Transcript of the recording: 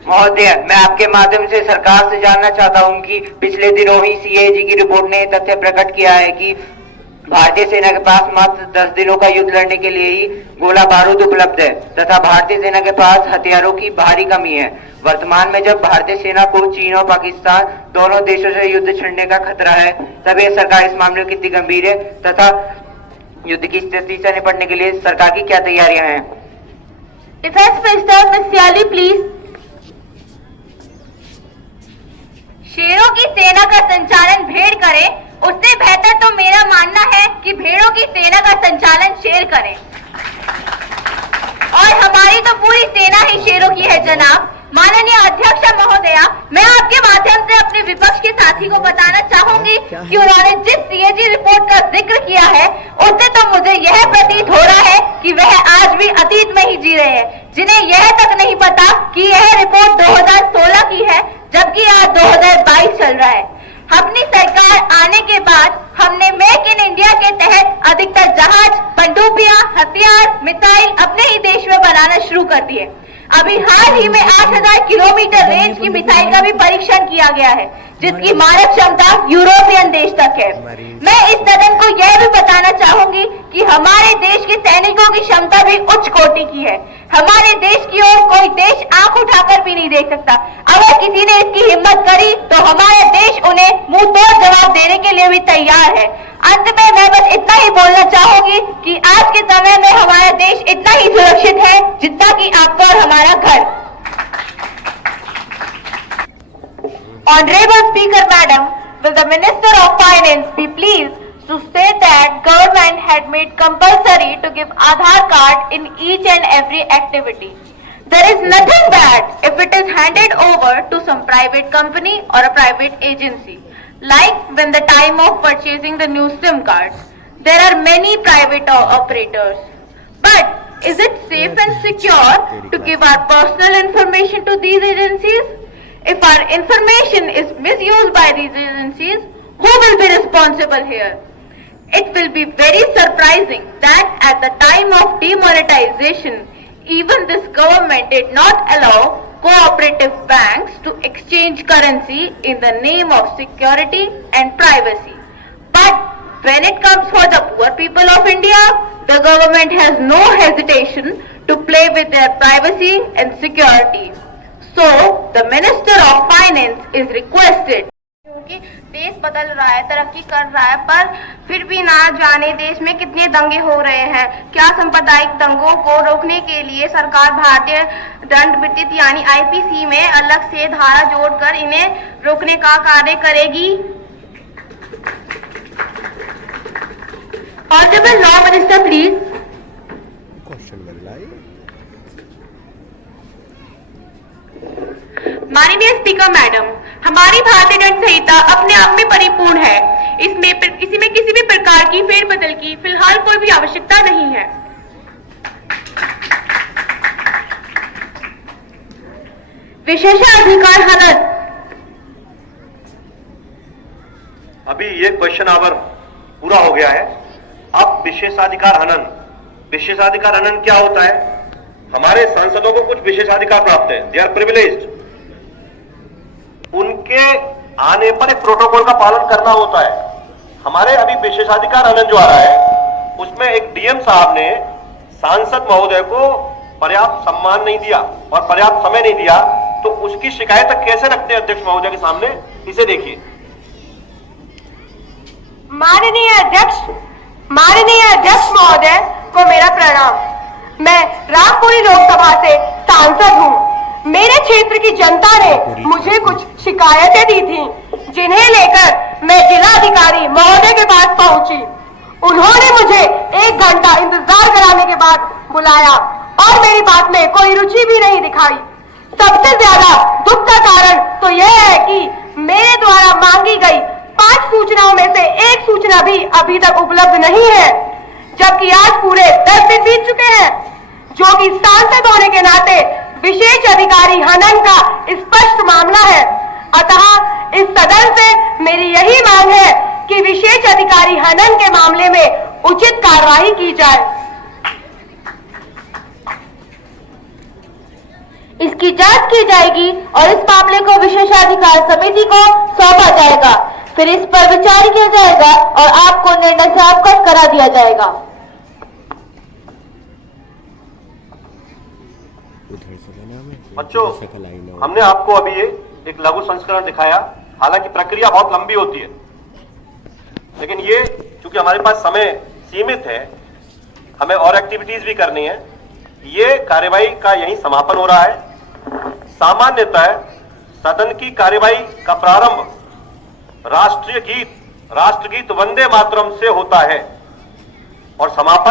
महोदय, मैं आपके माध्यम से सरकार से जानना चाहता हूं कि पिछले दिनों ही सीएजी की रिपोर्ट ने तथ्य प्रकट किया है कि भारतीय सेना के पास मात्र 10 दिनों का युद्ध लड़ने के लिए ही गोला बारूद उपलब्ध है तथा भारतीय सेना के पास हथियारों की भारी कमी है। वर्तमान में जब भारतीय सेना को चीन और पाकिस्तान दोनों देशों से युद्ध छिड़ने का खतरा है, तब यह सरकार इस मामले में कितनी गंभीर है तथा युद्ध की स्थिति से निपटने के लिए सरकार की क्या तैयारियां हैं? Defence minister miss सियाली please. शेरों की सेना का संचालन भेड़ करे, उससे बेहतर तो मेरा मानना है कि भेड़ों की सेना का संचालन शेर करें। और हमारी तो पूरी सेना ही शेरों की है जनाब। माननीय अध्यक्ष महोदया, मैं आपके माध्यम से अपने विपक्ष के साथी को बताना चाहूंगी कि उन्होंने जिस सीएजी रिपोर्ट का जिक्र किया है, उससे तो मुझे यह प्रतीत हो रहा है कि वह आज भी अतीत में ही जी रहे हैं, जिन्हें यह तक नहीं पता कि यह रिपोर्ट 2016 की है, जबकि आज 2022 चल रहा है। अपनी सरकार आने के बाद हमने मेक इन इंडिया के तहत अधिकतर जहाज, बंदूकियां, हथियार, मिसाइल अपने ही देश में बनाना शुरू कर दिए। अभी हाल ही में 8000 किलोमीटर रेंज की मिसाइल का भी परीक्षण किया गया है, जिसकी मारक क्षमता यूरोपियन देश तक है। मैं इस सदन को यह भी बताना चाहूंगी कि हमारे देश के सैनिकों की क्षमता भी उच्च कोटि की है। हमारे देश की ओर कोई देश आंख उठाकर भी नहीं देख सकता। अगर किसी ने इसकी हिम्मत करी तो हमारा देश उन्हें मुंह तोड़ जवाब देने के लिए भी तैयार है। अंत में मैं बस इतना ही बोलना चाहूंगी कि आज के समय में हमारा देश इतना ही सुरक्षित है जितना कि आपका और हमारा घर। Honorable Speaker Madam, will the Minister of Finance be pleased to state that government had made compulsory to give Aadhaar card in each and every activity. There is nothing bad if it is handed over to some private company or a private agency. Like when the time of purchasing the new SIM cards, there are many private operators. But is it safe and secure to give our personal information to these agencies? If our information is misused by these agencies, who will be responsible here? It will be very surprising that at the time of demonetization, even this government did not allow cooperative banks to exchange currency in the name of security and privacy. But when it comes for the poor people of India, the government has no hesitation to play with their privacy and security. So, the Minister of Finance is requested. क्योंकि देश बदल रहा है, तरक्की कर रहा है, पर फिर भी ना जाने देश में कितने दंगे हो रहे हैं। क्या सांप्रदायिक दंगों को रोकने के लिए सरकार भारतीय दंड विधिक यानी आईपीसी में अलग से धारा जोड़कर इन्हें रोकने का कार्य करेगी? Honourable law minister please. माननीय स्पीकर मैडम, हमारी भारतीय दंड संहिता अपने आप में परिपूर्ण है। इसमें किसी भी प्रकार की फेरबदल की फिलहाल कोई भी आवश्यकता नहीं है। विशेषाधिकार हनन। अभी ये क्वेश्चन आवर पूरा हो गया है। अब विशेषाधिकार हनन। विशेषाधिकार हनन क्या होता है? हमारे सांसदों को कुछ विशेषाधिकार प्राप्त है, दे आर प्रिविलेज्ड। उनके आने पर एक प्रोटोकॉल का पालन करना होता है। हमारे अभी विशेषाधिकार हनन जो आ रहा है, उसमें एक डीएम साहब ने सांसद महोदय को पर्याप्त सम्मान नहीं दिया और पर्याप्त समय नहीं दिया, तो उसकी शिकायत कैसे रखते हैं अध्यक्ष महोदय के सामने, इसे देखिए। माननीय अध्यक्ष महोदय को मेरा प्रणाम। मैं रामपुरी लोकसभा से सांसद हूँ। मेरे क्षेत्र की जनता ने मुझे कुछ शिकायतें दी थी, जिन्हें लेकर मैं जिलाधिकारी महोदय के पास पहुंची। उन्होंने मुझे 1 घंटा इंतजार कराने के बाद बुलाया और मेरी बात में कोई रुचि भी नहीं दिखाई। सबसे ज्यादा दुख का कारण तो यह है कि मेरे द्वारा मांगी गई 5 सूचनाओं में से 1 सूचना भी अभी तक उपलब्ध नहीं है, जबकि आज पूरे 10 दिन बीत चुके हैं, जो कि सांसद होने के नाते विशेष अधिकारी हनन का स्पष्ट मामला है। अतः इस सदन से मेरी यही मांग है कि विशेष अधिकारी हनन के मामले में उचित कार्रवाई की जाए। इसकी जांच की जाएगी और इस मामले को विशेषाधिकार समिति को सौंपा जाएगा। फिर इस पर विचार किया जाएगा और आपको निर्णय से अवगत करा दिया जाएगा। बच्चों, हमने आपको अभी ये एक लघु संस्करण दिखाया। हालांकि प्रक्रिया बहुत लंबी होती है, लेकिन ये चूंकि हमारे पास समय सीमित है, हमें और एक्टिविटीज भी करनी है। ये कार्यवाही का यहीं समापन हो रहा है। सामान्यतः सदन की कार्यवाही का प्रारंभ राष्ट्रगीत वंदे मातरम से होता है और समापन